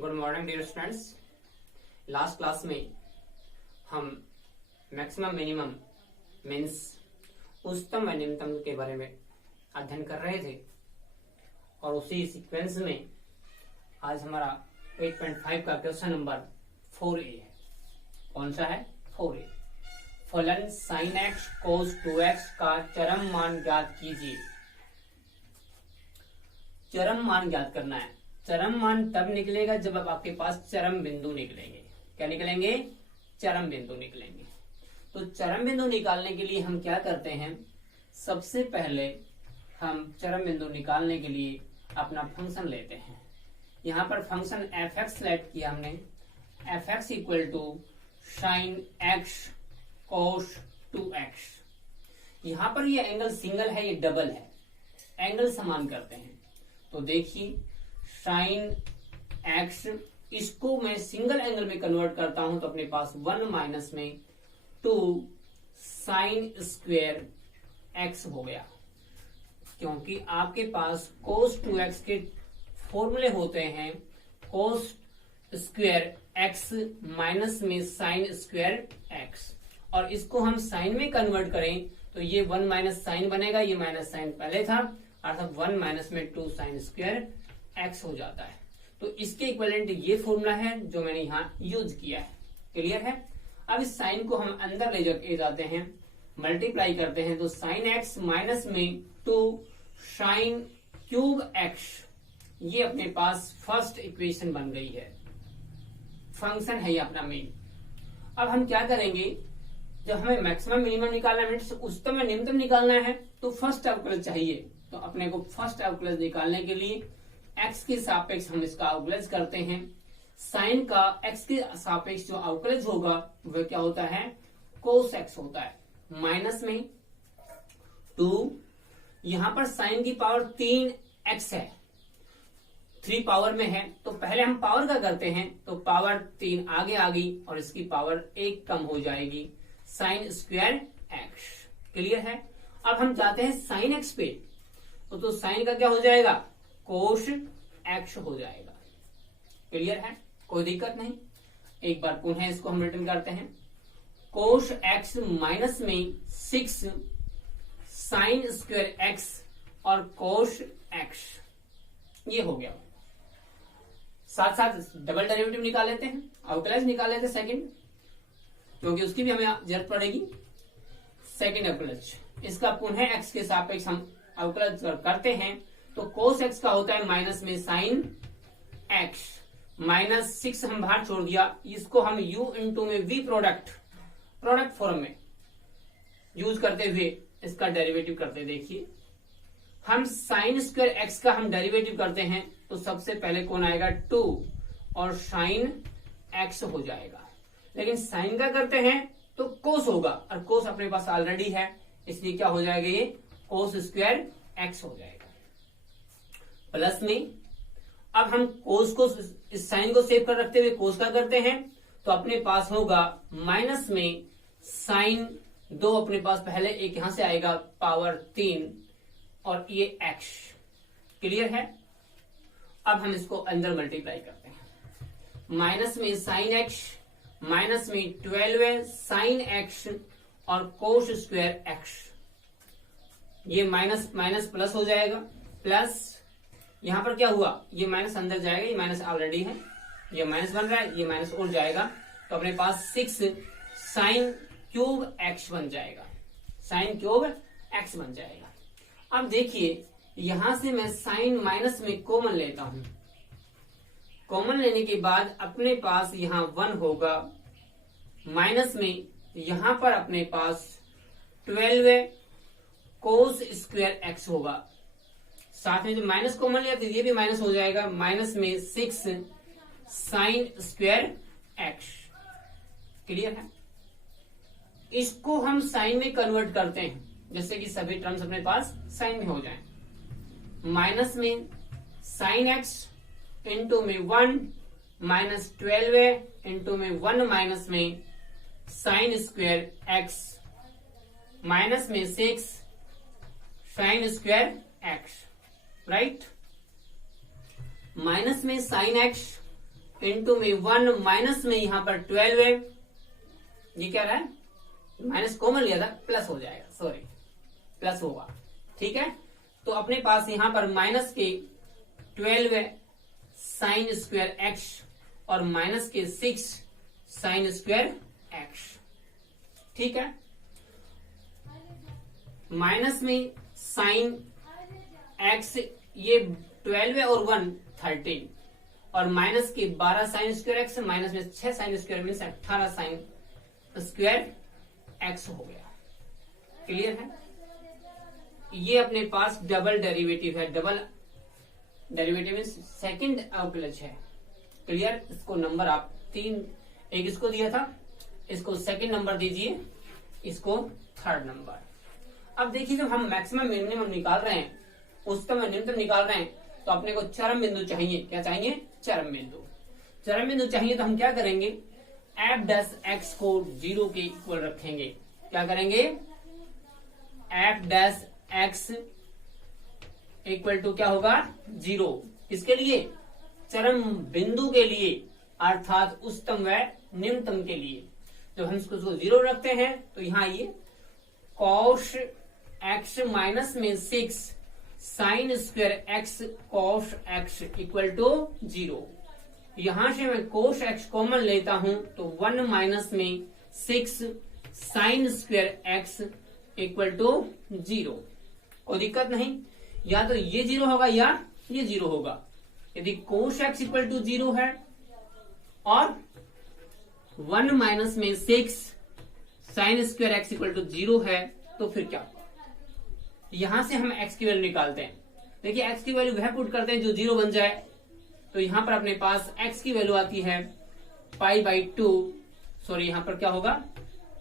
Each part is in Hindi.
Good morning dear students. Last class में हम मैक्सिमम मिनिमम मीन्स उच्चतम व निम्नतम के बारे में अध्ययन कर रहे थे और उसी सीक्वेंस में आज हमारा 8.5 का क्वेश्चन नंबर 4A है। कौन सा है? 4A। फलन sin x cos 2x का चरम मान ज्ञात कीजिए। चरम मान ज्ञात करना है। चरम मान तब निकलेगा जब आपके पास चरम बिंदु निकलेंगे। क्या निकलेंगे? चरम बिंदु निकलेंगे। तो चरम बिंदु निकालने के लिए हम क्या करते हैं? सबसे पहले हम चरम बिंदु निकालने के लिए अपना फंक्शन लेते हैं। यहाँ पर फंक्शन fx सेलेक्ट किया हमने। fx equal to sin x cos 2x। यहाँ पर ये एंगल सिंगल है, ये डबल है, एंगल समान करते हैं। तो देखिए sin x, इसको मैं सिंगल एंगल में कन्वर्ट करता हूं तो अपने पास 1 माइनस में 2 sin स्क्वेयर x हो गया, क्योंकि आपके पास cos 2x के फॉर्मूले होते हैं cos स्क्वेयर x माइनस में sin स्क्वेयर x, और इसको हम साइन में कन्वर्ट करें तो ये 1 माइनस साइन बनेगा, ये माइनस साइन पहले था, अर्थात 1 माइनस में 2 sin स्क्वेयर x हो जाता है। तो इसके इक्विवेलेंट ये फॉर्मूला है जो मैंने यहाँ यूज किया है। क्लियर है? अब इस साइन को हम अंदर ले जाते हैं, मल्टीप्लाई करते हैं, तो sin x माइनस में 2 sin क्यूब x, ये अपने पास फर्स्ट इक्वेशन बन गई है। फंक्शन है ये अपना मेन। अब हम क्या करेंगे? जब हमें मैक्सिमम मिनिमम निकालना है, उच्चतम निम्नतम निकालना है, तो फर्स्ट अवकलज चाहिए। तो अपने को फर्स्ट अवकलज निकालने के लिए x के सापेक्ष हम इसका अवकलज करते हैं। साइन का x के सापेक्ष जो अवकलज होगा वह क्या होता है? cos x होता है। माइनस में 2, यहां पर साइन की पावर 3x है, 3 पावर में है, तो पहले हम पावर का करते हैं, तो पावर 3 आगे आ गई और इसकी पावर 1 कम हो जाएगी, साइन स्क्वायर x। क्लियर है? अब हम जाते हैं साइन x पे, तो साइन का क्या हो जाएगा? कोश x हो जाएगा। क्लियर है? कोई दिक्कत नहीं। एक बार पुनः इसको हम रिटर्न करते हैं। कोश x माइनस में 6 साइन स्क्वायर x और कोश x, ये हो गया। साथ साथ डबल डेरिवेटिव निकाल लेते हैं, अवकलज निकाल लेते हैं सेकंड, क्योंकि उसकी भी हमें जरूरत पड़ेगी। सेकंड अवकलज, इसका पुनः x के सापेक्ष हम अवकलज करते हैं, तो cos x का होता है माइनस में sin x, माइनस 6 हम बाहर छोड़ दिया, इसको हम u इंटू में v प्रोडक्ट फॉर्म में यूज करते हुए इसका डेरिवेटिव करते। देखिए हम sin स्क्वायर x का हम डेरिवेटिव करते हैं, तो सबसे पहले कौन आएगा? 2 और sin x हो जाएगा। लेकिन sin का करते हैं तो cos होगा, और cos अपने पास ऑलरेडी है, इसलिए क्या हो जाएगा? ये cos स्क्वायर x हो जाएगा। प्लस में अब हम cos को, इस साइन को सेव कर रखते हुए cos का करते हैं, तो अपने पास होगा माइनस में साइन 2, अपने पास पहले एक यहां से आएगा पावर 3 और ये x। क्लियर है? अब हम इसको अंदर मल्टीप्लाई करते हैं। माइनस में साइन x, माइनस में 12 साइन x और cos स्क्वायर x, ये माइनस माइनस प्लस हो जाएगा। प्लस यहां पर क्या हुआ? ये माइनस अंदर जाएगा, ये माइनस ऑलरेडी है, ये माइनस बन रहा है, ये माइनस और जाएगा, तो अपने पास 6 साइन क्यूब x बन जाएगा, साइन क्यूब x बन जाएगा। अब देखिए यहां से मैं साइन माइनस में कॉमन लेता हूं। कॉमन लेने के बाद अपने पास यहां 1 होगा, माइनस में यहां पर अपने पास 12 कोस स्क्वायर x होगा। साथ में जो माइनस कॉमन लिया तो ये भी माइनस हो जाएगा, माइनस में 6 साइन स्क्वायर x। क्लियर है? इसको हम साइन में कन्वर्ट करते हैं, जैसे कि सभी टर्म्स अपने पास साइन में हो जाएं। माइनस में साइन x इंटू में 1 माइनस 12 इंटू में 1 माइनस में साइन स्क्वायर x, माइनस में 6 sine square x, right? Minus में साइन x इंटू में 1 माइनस में यहाँ पर 12 है, ये क्या रहा है, माइनस कॉमन लिया था, प्लस हो जाएगा, सॉरी प्लस होगा, ठीक है। तो अपने पास यहाँ पर माइनस के 12 है साइन स्क्वायर एक्स और माइनस के 6 साइन स्क्वायर एक्स, ठीक है। माइनस में साइन एक्स ये 12 और 1 13 और माइनस के 12 साइन स्क्वायर एक्स माइनस में 6 sine square means 18 sine square x हो गया। क्लियर है। ये अपने पास डबल डेरिवेटिव है, डबल डेरिवेटिव मीन्स सेकंड अवकलज है। क्लियर। इसको नंबर आप 3, एक इसको दिया था, इसको सेकंड नंबर दीजिए, इसको थर्ड नंबर। अब देखिए जब हम मैक्सिमम मिनिमम निकाल रहे हैं, उच्चतम और निम्नतम निकाल रहे हैं, तो अपने को चरम बिंदु चाहिए। क्या चाहिए? चरम बिंदु। चरम बिंदु चाहिए तो हम क्या करेंगे, एफ डैश एक्स को 0 के इक्वल रखेंगे। क्या करेंगे? F dash x equal to क्या होगा? 0। किसके लिए? चरम बिंदु के लिए, अर्थात उच्चतम व निम्नतम के लिए। जब हम इसको 0 रखते हैं तो यहाँ आइए, कॉस एक्स माइनस में 6 sine square x cos x equal to 0। यहां से मैं कोस एक्स कॉमन लेता हूं तो 1 माइनस में 6 sine square x equal to 0। कोई दिक्कत नहीं, या तो ये 0 होगा या ये 0 होगा। यदि कोस एक्स इक्वल टू 0 है और 1 माइनस में 6 sine square x equal to 0 है तो फिर क्या? यहां से हम एक्स की वैल्यू निकालते हैं। देखिए एक्स की वैल्यू वह पुट करते हैं जो 0 बन जाए। तो यहां पर अपने पास एक्स की वैल्यू आती है π/2, सॉरी यहां पर क्या होगा,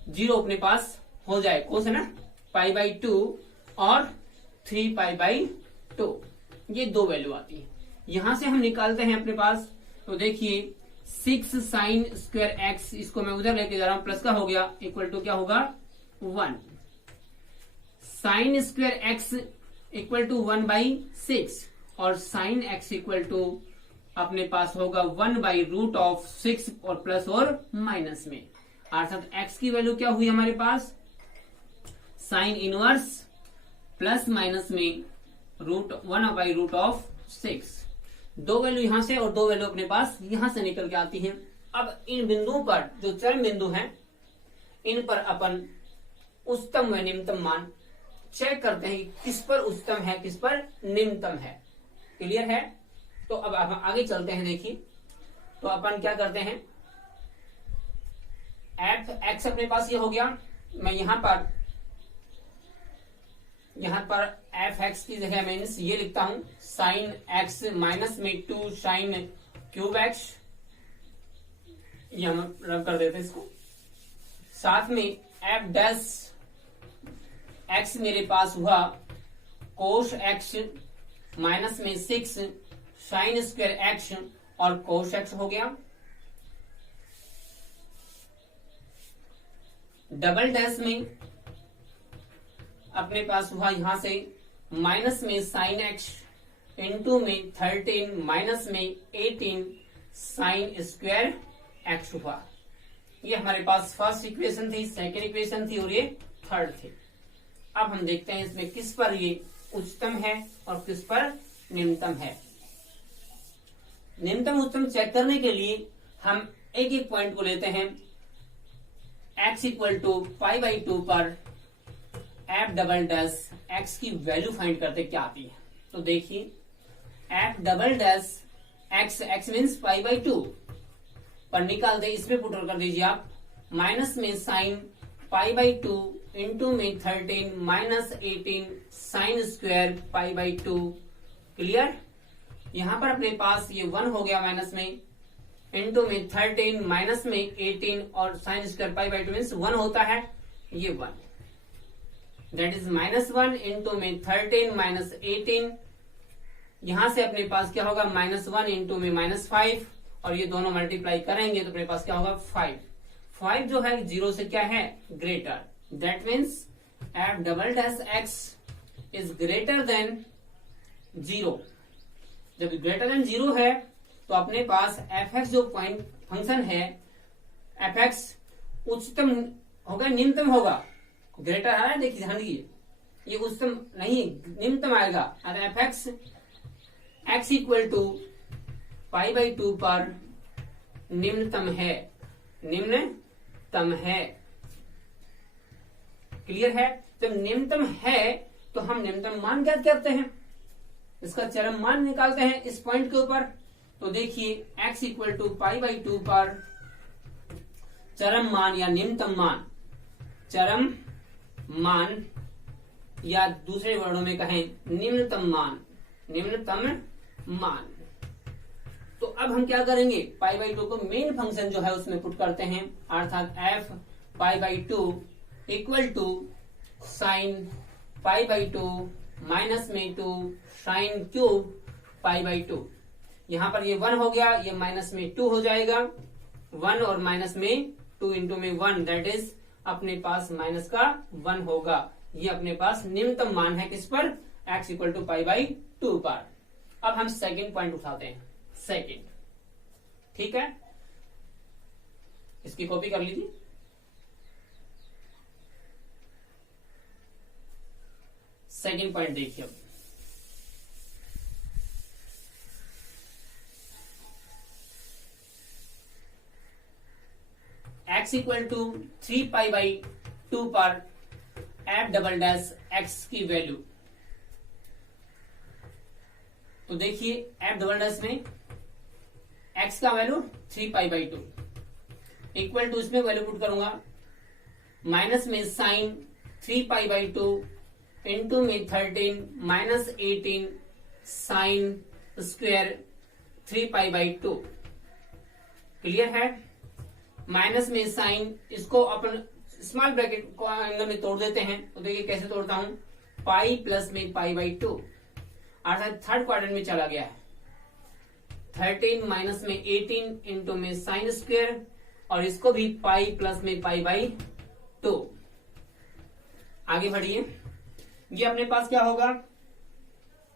0 अपने पास हो जाए, कोस है ना, π/2 और 3π/2, ये 2 वैल्यू आती है। यहां से हम निकालते हैं अपने पास, तो देखिए 6 साइन स्क्वायर एक्स, इसको मैं उधर लेके जा रहा हूं, प्लस का हो गया, इक्वल टू क्या होगा? 1 sine square x equal to 1/6 और साइन एक्स इक्वल टू अपने पास होगा 1/√6 और प्लस और माइनस में, अर्थात एक्स की वैल्यू क्या हुई हमारे पास? साइन इनवर्स प्लस माइनस में 1/√6। 2 वैल्यू यहां से और 2 वैल्यू अपने पास यहां से निकल के आती हैं। अब इन बिंदुओं पर जो चरम बिंदु हैं, इन पर अपन उच्चतम व निम्नतम मान चेक करते हैं कि किस पर उच्चतम है, किस पर निम्नतम है। क्लियर है। तो अब हम आगे चलते हैं। देखिए तो अपन क्या करते हैं, एफ एक्स अपने पास ये हो गया। मैं यहां पर एफ एक्स की जगह मैं ये लिखता हूं, साइन एक्स माइनस में 2 साइन क्यूब एक्स, ये हम रब कर देते हैं इसको। साथ में एफ डैश एक्स मेरे पास हुआ कोस एक्स माइनस में 6 साइन स्क्वायर एक्स और कोस एक्स हो गया। डबल डैश में अपने पास हुआ यहां से माइनस में साइन एक्स इंटू में 13 माइनस में 18 साइन स्क्वायर एक्स हुआ। ये हमारे पास फर्स्ट इक्वेशन थी, सेकेंड इक्वेशन थी और ये थर्ड थी। अब हम देखते हैं इसमें किस पर ये उच्चतम है और किस पर निम्नतम है। निम्नतम उच्चतम चेक करने के लिए हम एक एक पॉइंट को लेते हैं। x इक्वल टू π/2 पर एफ डबल डैश एक्स की वैल्यू फाइंड करते क्या आती है। तो देखिए F double dash X, X means π/2 पर निकाल दे, इसमें पुट कर दीजिए आप, माइनस में साइन π/2 इंटू में 13 माइनस 18 साइन स्क्वायर π/2। क्लियर। यहां पर अपने पास ये 1 हो गया, माइनस में इंटू में 13 माइनस में 18 और साइन स्क्वायर π/2 मीन्स 1 होता है, ये 1, दैट इज -1 इंटू में 13 माइनस 18। यहां से अपने पास क्या होगा, -1 इंटू में -5 और ये दोनों मल्टीप्लाई करेंगे तो अपने पास क्या होगा 5। 5 जो है 0 से क्या है, greater. That means f double dash x is greater than 0। जब ग्रेटर देन 0 है तो अपने पास एफ एक्स जो पॉइंट फंक्शन है, एफ एक्स उच्चतम होगा निम्नतम होगा, ग्रेटर आ रहा है, देखिए ध्यान दीजिए, ये उच्चतम नहीं निम्नतम आएगा। अगर f x x equal to pi by 2 पर निम्नतम है, निम्नतम है, क्लियर है। जब निम्नतम है तो हम निम्नतम मान ज्ञात करते हैं, इसका चरम मान निकालते हैं इस पॉइंट के ऊपर। तो देखिए x equal to pi by 2 पर चरम मान या निम्नतम मान, चरम मान या दूसरे वर्णों में कहें निम्नतम मान, निम्नतम मान। तो अब हम क्या करेंगे, पाई बाई 2 को मेन फंक्शन जो है उसमें पुट करते हैं, अर्थात f pi by 2 equal to sine pi by 2 minus में 2 साइन क्यूब पाई बाई 2। यहां पर ये 1 हो गया, ये माइनस में 2 हो जाएगा, 1 और माइनस में 2 इंटू में 1, दैट इज अपने पास माइनस का 1 होगा। ये अपने पास निम्नतम मान है किस पर, x equal to pi by 2 पर। अब हम सेकेंड पॉइंट उठाते हैं, सेकेंड, ठीक है, इसकी कॉपी कर लीजिए। सेकेंड पॉइंट देखिए, अब x equal to 3 pi by 2 पर एफ डबल डैश एक्स की वैल्यू। तो देखिए एफ डबल डैश में x का value 3 pi by 2 equal to, इसमें वैल्यू पुट करूंगा माइनस में साइन 3 पाई बाई 2 इंटू में 13 minus 18 sine square 3 pi by 2, clear है। माइनस में साइन, इसको अपन स्मॉल ब्रैकेट को एंगल में तोड़ देते हैं। तो देखिए कैसे तोड़ता हूं, पाई प्लस में पाई बाई 2 अर्थात थर्ड क्वाड्रेंट में चला गया है, 13 माइनस में 18 इंटू में साइन स्क्वायर, और इसको भी पाई प्लस में पाई बाई 2। आगे बढ़िए, ये अपने पास क्या होगा,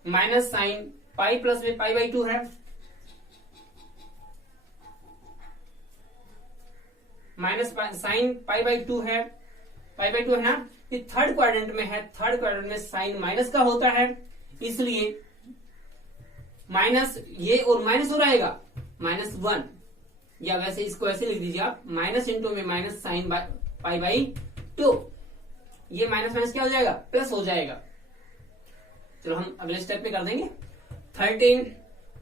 माइनस साइन पाई प्लस में पाई बाई 2 है, माइनस साइन पाई बाई 2 है, पाई बाई 2 है ना। ये थर्ड क्वाड्रेंट में है, थर्ड क्वाड्रेंट में साइन माइनस का होता है, इसलिए माइनस ये और माइनस हो रहेगा -1, या वैसे इसको ऐसे लिख दीजिए आप, माइनस इंटू में माइनस साइन पाई बाई 2, ये माइनस माइनस क्या हो जाएगा, प्लस हो जाएगा। चलो हम अगले स्टेप पे कर देंगे, 13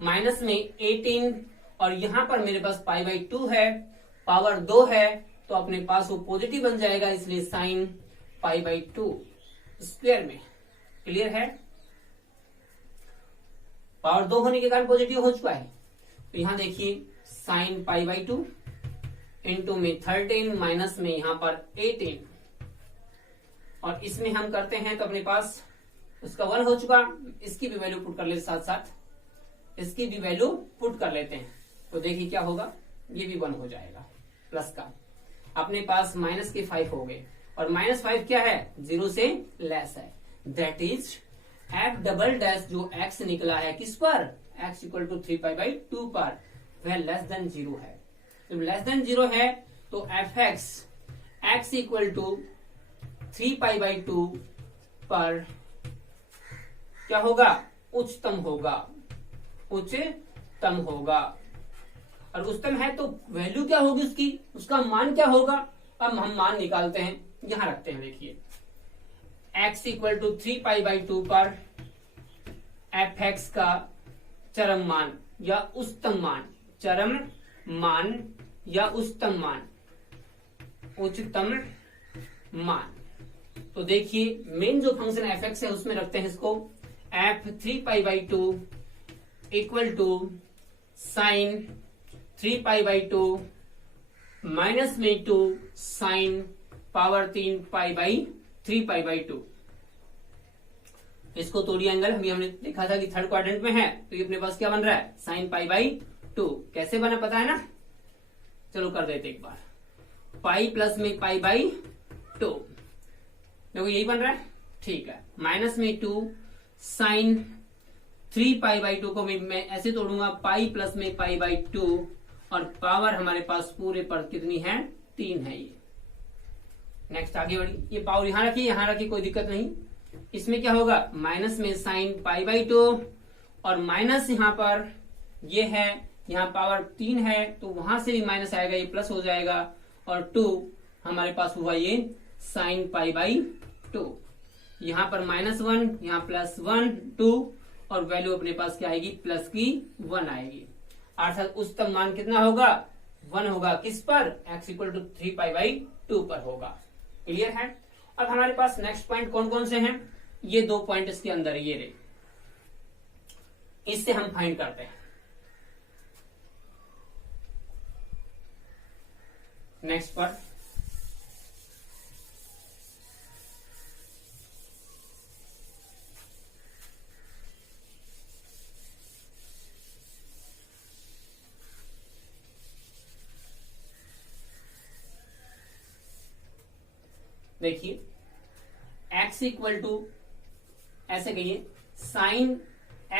माइनस में 18, और यहां पर मेरे पास पाई बाई 2 है, पावर 2 है, तो अपने पास वो पॉजिटिव बन जाएगा, इसलिए साइन पाई बाई 2 स्क्वायर में, क्लियर है। पावर 2 होने के कारण पॉजिटिव हो चुका है। तो यहां देखिए साइन पाई बाई 2 इंटू में 13 माइनस में यहां पर 18, और इसमें हम करते हैं तो अपने पास उसका 1 हो चुका, इसकी भी वैल्यू पुट कर लेते, साथ साथ इसकी भी वैल्यू पुट कर लेते हैं। तो देखिए क्या होगा, ये भी 1 हो जाएगा प्लस का, अपने पास माइनस के 5 हो गए, और -5 क्या है, 0 से लेस है, that is f double dash जो x निकला है किस पर, x equal to 3 pi by 2 पर, वह लेस देन 0 है। जब लेस देन 0 है तो f x equal to 3 pi by 2 पर क्या होगा, उच्चतम होगा, उच्चतम होगा। और उच्चतम है तो वैल्यू क्या होगी उसकी, उसका मान क्या होगा। अब हम मान निकालते हैं, यहां रखते हैं, देखिए x equal to 3 pi by 2 पर एफ एक्स का चरम मान या उच्चतम मान, चरम मान या उच्चतम मान, उच्चतम मान। तो देखिए मेन जो फंक्शन एफ एक्स है उसमें रखते हैं इसको, f 3 pi by 2 equal to sine 3 pi by 2 minus में 2 sine power 3 pi by 3 pi by 2। इसको तोड़िए एंगल, हमने देखा था कि थर्ड क्वाड्रेंट में है, तो ये अपने पास क्या बन रहा है, साइन पाई बाई 2। कैसे बना पता है ना, चलो कर देते एक बार, पाई प्लस में पाई बाई 2, देखो यही बन रहा है, ठीक है, माइनस में 2 साइन 3π/2 को मैं ऐसे तोड़ूंगा, पाई प्लस में π/2 और पावर हमारे पास पूरे पर कितनी है, 3 है ये। नेक्स्ट आगे बढ़ी, ये पावर यहां रखिए, यहां रखिए, कोई दिक्कत नहीं। इसमें क्या होगा, माइनस में साइन π/2 और माइनस यहाँ पर ये है, यहाँ पावर 3 है तो वहां से भी माइनस आएगा, ये प्लस हो जाएगा और 2 हमारे पास हुआ ये साइन π/2। यहाँ पर -1, यहाँ +1 2 और वैल्यू अपने पास क्या आएगी, प्लस की 1 आएगी। अर्थात उच्चतम मान कितना होगा, 1 होगा। किस पर, x = 3π/2 पर होगा। क्लियर है। अब हमारे पास नेक्स्ट पॉइंट कौन कौन से हैं, ये 2 पॉइंट इसके अंदर ये रहे, इससे हम फाइंड करते हैं। नेक्स्ट पर देखिए, x = ऐसे कहिए, साइन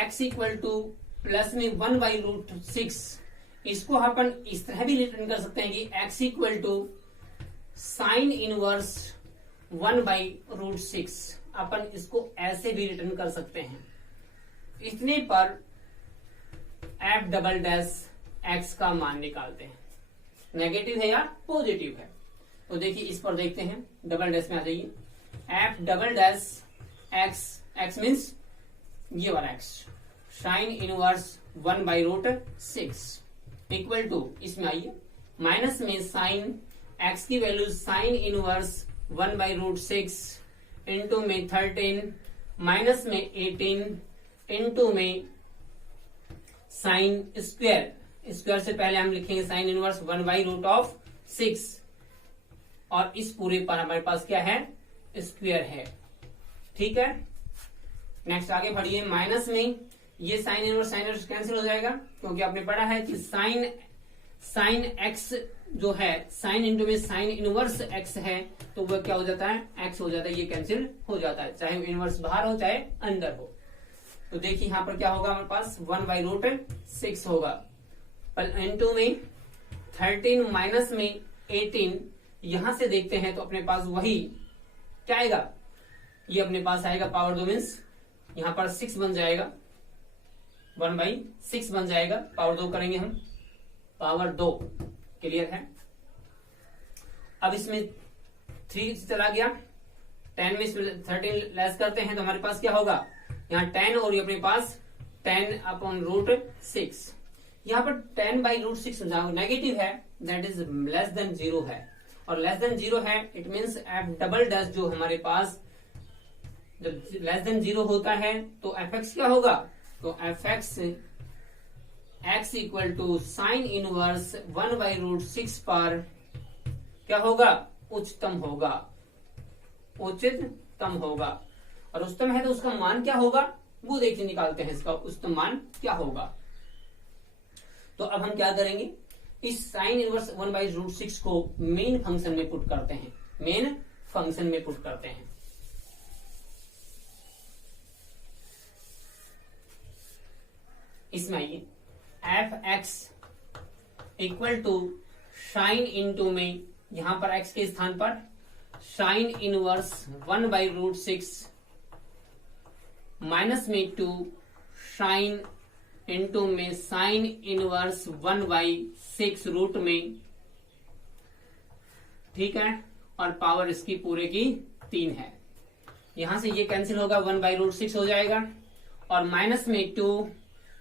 x = प्लस में 1/√6, इसको अपन इस तरह भी रिटर्न कर सकते हैं कि x = साइन इनवर्स 1/√6, अपन इसको ऐसे भी रिटर्न कर सकते हैं। इतने पर f"x का मान निकालते हैं, नेगेटिव है या पॉजिटिव है। तो देखिए इस पर देखते हैं, डबल डैश में आ जाइए, f"x मीन्स ये वाला x, sine inverse 1/√6 equal to, इसमें आइए, माइनस में साइन x की वैल्यू साइन इनवर्स 1/√6 इंटू में 13 माइनस में 18 इंटू में साइन स्क्वायर, स्क्वायर से पहले हम लिखेंगे साइन इनवर्स 1/√6 और इस पूरे पर हमारे पास क्या है, स्क्वायर है। ठीक है। नेक्स्ट आगे बढ़िए, माइनस में ये साइन इनवर्स कैंसिल हो जाएगा, क्योंकि आपने पढ़ा है कि साइन x जो है, साइन इंटू में साइन इनवर्स x है तो वह क्या हो जाता है, x हो जाता है, ये कैंसिल हो जाता है, चाहे इनवर्स बाहर हो चाहे अंदर हो। तो देखिए यहाँ पर क्या होगा, हमारे पास 1/√6 होगा, इंटू में 13 माइनस में 18, यहां से देखते हैं तो अपने पास वही क्या आएगा, ये अपने पास आएगा पावर 2 मीन्स यहां पर 6 बन जाएगा, 1/6 बन जाएगा, पावर 2 करेंगे हम, पावर 2। क्लियर है। अब इसमें 3 चला गया, 10 में 13 लेस करते हैं तो हमारे पास क्या होगा, यहाँ 10 और ये अपने पास 10/√6, यहाँ पर 10/√6 नेगेटिव है, दैट इज लेस देन 0 है, और लेस देन 0 है इट मीन्स f" जो हमारे पास जब लेस देन 0 होता है तो fx क्या होगा, तो fx x = साइन इनवर्स 1/√6 पर क्या होगा, उच्चतम होगा, उच्चतम होगा। और उच्चतम है तो उसका मान क्या होगा, वो देखिए निकालते हैं, इसका उच्चतम मान क्या होगा। तो अब हम क्या करेंगे, इस साइन इनवर्स 1/√6 को मेन फंक्शन में पुट करते हैं, मेन फंक्शन में पुट करते हैं। इसमें आइए, f(x) = साइन इंटू में यहां पर x के स्थान पर साइन इनवर्स 1/√6 माइनस में 2 साइन इंटू में साइन इनवर्स 1/6 रूट में, ठीक है, और पावर इसकी पूरे की 3 है। यहां से ये कैंसिल होगा, 1/√6 हो जाएगा, और माइनस में 2,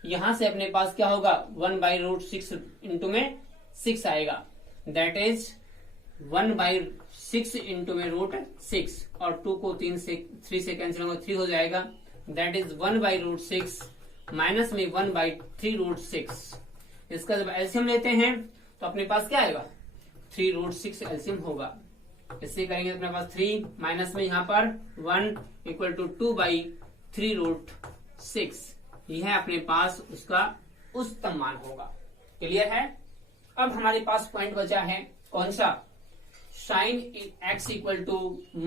यहां से अपने पास क्या होगा, 1/√6 इंटू में 6 आएगा, दैट इज 1/6 इंटू में √6, और 2 को 3 से कैंसिल होगा, 3 हो जाएगा, दैट इज 1/√6 माइनस में 1/3√6। इसका जब एलसीएम लेते हैं तो अपने पास क्या आएगा, 3√6 एलसीएम होगा। इससे करेंगे अपने पास 3 माइनस में यहाँ पर 1 = 2/3√6, यह अपने पास उसका उच्चतम मान होगा। क्लियर है। अब हमारे पास पॉइंट बचा है कौन सा, साइन x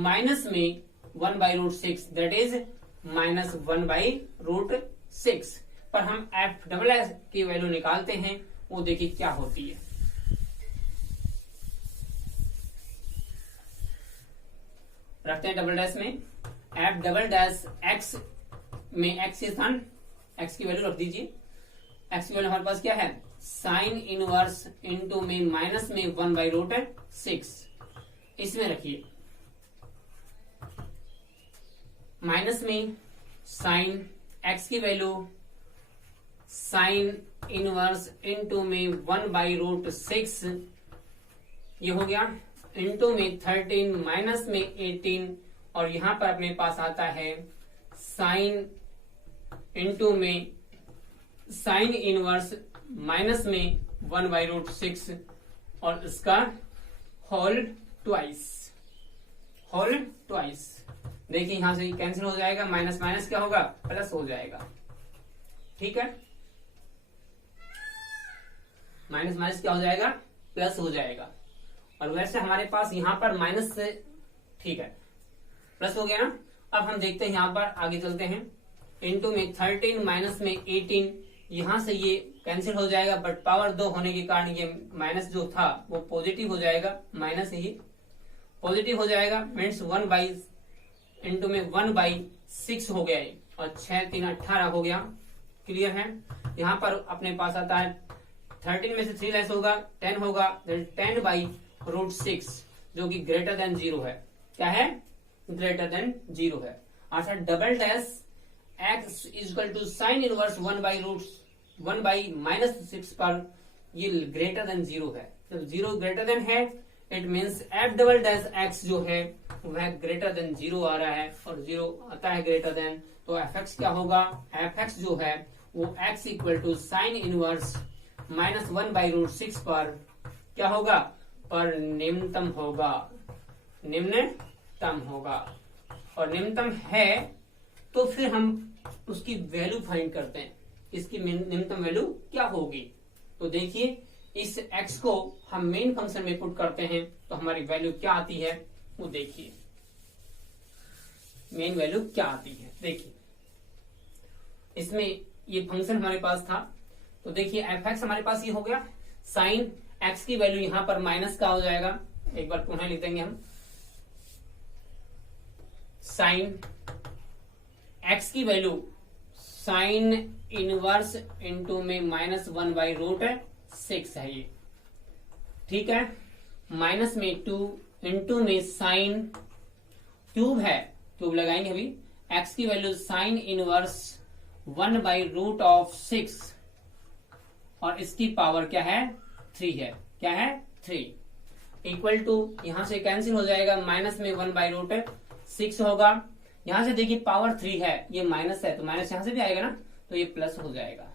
माइनस में 1/√6 दैट इज -1/√6। 6 पर हम एफ डबल एस की वैल्यू निकालते हैं, वो देखिए क्या होती है। रखते हैं डबल डैश में, एफ डबल डैश एक्स में एक्स के स्थान एक्स की वैल्यू रख दीजिए। एक्स की वैल्यू हमारे पास क्या है, साइन इनवर्स इंटू में माइनस में 1/√6 इसमें रखिए, माइनस में साइन एक्स की वैल्यू साइन इनवर्स इंटू में 1/√6 ये हो गया, इंटू में 13 माइनस में 18 और यहां पर अपने पास आता है साइन इंटू में साइन इनवर्स माइनस में 1/√6 और इसका होल ट्वाइस। देखिए यहां से कैंसिल हो जाएगा, माइनस माइनस क्या होगा, प्लस हो जाएगा। ठीक है, माइनस माइनस क्या हो जाएगा, प्लस हो जाएगा। और वैसे हमारे पास यहां पर माइनस से, ठीक है, प्लस हो गया ना। अब हम देखते हैं यहां पर आगे चलते हैं, इंटू में 13 माइनस में 18 यहां से ये कैंसिल हो जाएगा, बट पावर 2 होने के कारण ये माइनस जो था वो पॉजिटिव हो जाएगा, माइनस ही पॉजिटिव हो जाएगा, मीन्स 1 इंटू में 1/6 हो गया है और 6 3 18 हो गया। क्लियर है। यहाँ पर अपने पास आता है 13 में से 3 लेस होगा 10 होगा, 10/√6 जो कि ग्रेटर देन 0 है। क्या है, ग्रेटर देन 0 है। अर्थात double dash x equal to sine inverse 1/-6 पर ये ग्रेटर देन 0 है। जब 0 ग्रेटर देन है it means f double dash x जो है वह ग्रेटर देन 0 आ रहा है और 0 आता है ग्रेटर देन, तो एफ एक्स क्या होगा, एफ एक्स जो है वो x equal to sine inverse -1/√6 पर क्या होगा, पर निम्नतम होगा, निम्नतम होगा। और निम्नतम है तो फिर हम उसकी वैल्यू फाइंड करते हैं, इसकी निम्नतम वैल्यू क्या होगी। तो देखिए इस x को हम मेन फंक्शन में पुट करते हैं तो हमारी वैल्यू क्या आती है, वो देखिए मेन वैल्यू क्या आती है। देखिए इसमें ये फंक्शन हमारे पास था, तो देखिए एफ एक्स हमारे पास ये हो गया, साइन एक्स की वैल्यू यहां पर माइनस का हो जाएगा, एक बार पुनः लिख देंगे हम, साइन एक्स की वैल्यू साइन इनवर्स इंटू में -1/√6 है ये, ठीक है। माइनस में 2 इंटू में साइन क्यूब है, क्यूब लगाएंगे अभी, एक्स की वैल्यू साइन इनवर्स 1/√6 और इसकी पावर क्या है, 3 है। क्या है, 3 इक्वल टू, यहां से कैंसिल हो जाएगा, माइनस में 1/√6 होगा। यहां से देखिए पावर 3 है, ये माइनस है तो माइनस यहां से भी आएगा ना, तो ये प्लस हो जाएगा।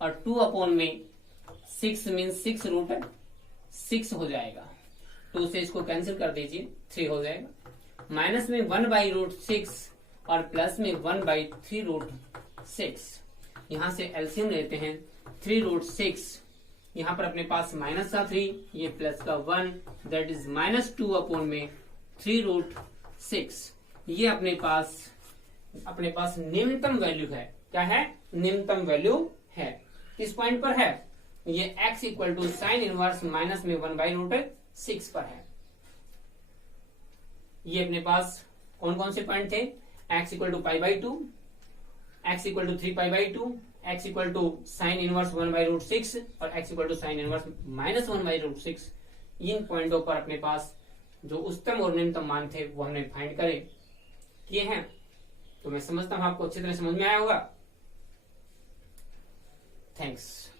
और 2/6 मीन्स 6√6 हो जाएगा, 2 से इसको कैंसिल कर दीजिए, 3 हो जाएगा। माइनस में 1/√6 और प्लस में 1/3√6, यहां से एलसीएम लेते हैं, 3√6 यहां पर अपने पास माइनस का 3, ये प्लस का 1, दैट इज -2/3√6। ये अपने पास निम्नतम वैल्यू है। क्या है, निम्नतम वैल्यू है। किस पॉइंट पर है, ये x equal to sine inverse minus में 1/√6 पर है। ये अपने पास कौन कौन से पॉइंट थे, x equal to π/2, x equal to 3π/2, x equal to sine inverse 1/√6 और x equal to sine inverse -1/√6। इन पॉइंटों पर अपने पास जो उच्चतम और निम्नतम मान थे वो हमने फाइंड करे किए हैं। तो मैं समझता हूं आपको अच्छी तरह समझ में आया होगा। थैंक्स।